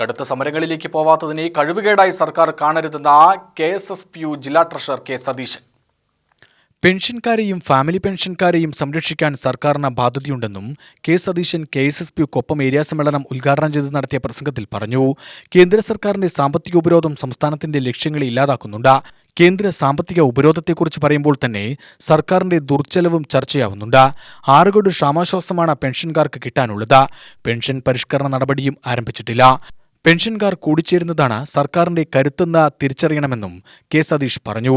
കടുത്ത സമരങ്ങളിലേക്ക് പോവാത്തതിനെ കഴിവുകേടായി സർക്കാർ കാണരുതെന്ന KSSPU ജില്ലാ ട്രഷറർ കെ സതീശൻ. പെൻഷൻകാരെയും ഫാമിലി പെൻഷൻകാരെയും സംരക്ഷിക്കാൻ സർക്കാരിന് ബാധ്യതയുണ്ടെന്നും കെ സതീശൻ KSSPU-ക്കൊപ്പം ഏരിയ സമ്മേളനം ഉദ്ഘാടനം ചെയ്ത് നടത്തിയ പ്രസംഗത്തിൽ പറഞ്ഞു. കേന്ദ്ര സർക്കാരിന്റെ സാമ്പത്തിക ഉപരോധം സംസ്ഥാനത്തിന്റെ ലക്ഷ്യങ്ങളെ ഇല്ലാതാക്കുന്നുണ്ട്. കേന്ദ്ര സാമ്പത്തിക ഉപരോധത്തെക്കുറിച്ച് പറയുമ്പോൾ തന്നെ സർക്കാരിന്റെ ദുർച്ചെലവും ചർച്ചയാവുന്നുണ്ട്. 6 കോടി ക്ഷാമാശ്വാസമാണ് പെൻഷൻകാർക്ക് കിട്ടാനുള്ളത്. പെൻഷൻ പരിഷ്കരണ നടപടിയും ആരംഭിച്ചിട്ടില്ല. പെൻഷൻകാർ കൂടിച്ചേരുന്നതാണ് സർക്കാരിന്റെ കരുത്തെന്ന് തിരിച്ചറിയണമെന്നും കെ സതീഷ് പറഞ്ഞു.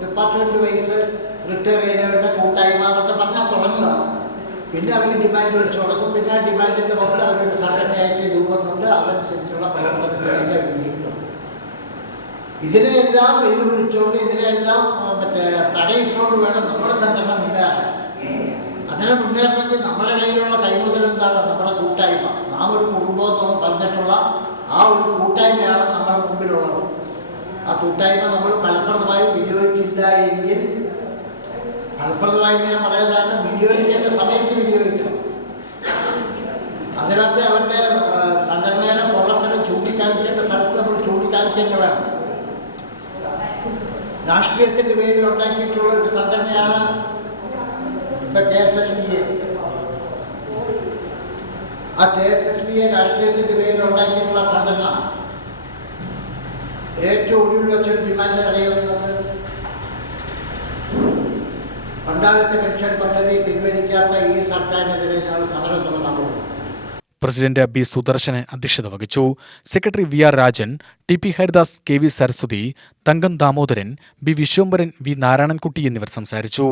ഡിപ്പാർട്ട്മെന്റ് വൈസ് റിട്ടയർ ചെയ്തവരുടെ കൂട്ടായ്മ എന്നൊക്കെ പറഞ്ഞാൽ തുടങ്ങുക. പിന്നെ അവർ ഡിമാൻഡ് വെച്ച് തുടങ്ങും. പിന്നെ ആ ഡിമാൻഡിൻ്റെ പുറത്ത് അവരൊരു സംഘടനയായിട്ട് രൂപം കൊണ്ട് അതനുസരിച്ചുള്ള പ്രവർത്തനത്തിലേക്ക് അവർ നീങ്ങും. ഇതിനെയെല്ലാം വെല്ലുവിളിച്ചുകൊണ്ട് ഇതിനെല്ലാം തടയിട്ടുകൊണ്ട് വേണം നമ്മുടെ സംഘടന മുന്നേറാൻ. അങ്ങനെ മുന്നേറണമെങ്കിൽ നമ്മുടെ കയ്യിലുള്ള കൈമുതൽ എന്താണ്? നമ്മുടെ കൂട്ടായ്മ. നാം ഒരു കുടുംബം പറഞ്ഞിട്ടുള്ള ആ ഒരു കൂട്ടായ്മയാണ് നമ്മുടെ മുമ്പിലുള്ളത്. ആ കൂട്ടായ്മ നമ്മൾ ഫലപ്രദമായി വിനിയോഗിച്ചില്ല എങ്കിൽ, ഫലപ്രദമായി ഞാൻ പറയുന്നതാണ്, വിനിയോഗിക്കേണ്ട സമയത്ത് വിനിയോഗിക്കണം. അതിനകത്ത് അവരുടെ സംഘടനയുടെ പൊള്ളത്തരം ചൂണ്ടിക്കാണിക്കേണ്ട സ്ഥലത്ത് നമ്മൾ ചൂണ്ടിക്കാണിക്കേണ്ട വേണം. രാഷ്ട്രീയത്തിൻ്റെ പേരിൽ ഉണ്ടാക്കിയിട്ടുള്ള ഒരു സംഘടനയാണ് KSSPA. ആ KSSPA രാഷ്ട്രീയത്തിൻ്റെ പേരിൽ ഉണ്ടാക്കിയിട്ടുള്ള സംഘടന ഏറ്റവും ഒടുവിൽ വെച്ചൊരു ഡിമാൻഡ് അറിയുന്നത് പണ്ടാലത്തെ പെൻഷൻ പദ്ധതി പിൻവലിക്കാത്ത ഈ സർക്കാരിനെതിരെ ഞങ്ങൾ സമരം തുടങ്ങാൻ പോകുന്നു. President B. സുദർശനൻ അധ്യക്ഷത വഹിച്ചു. Secretary VR Rajan, TP Haridas, KV Saraswathi, Thankam Damodaran, B. Viswambharan, V. Narayanankutty എന്നിവർ സംസാരിച്ചു.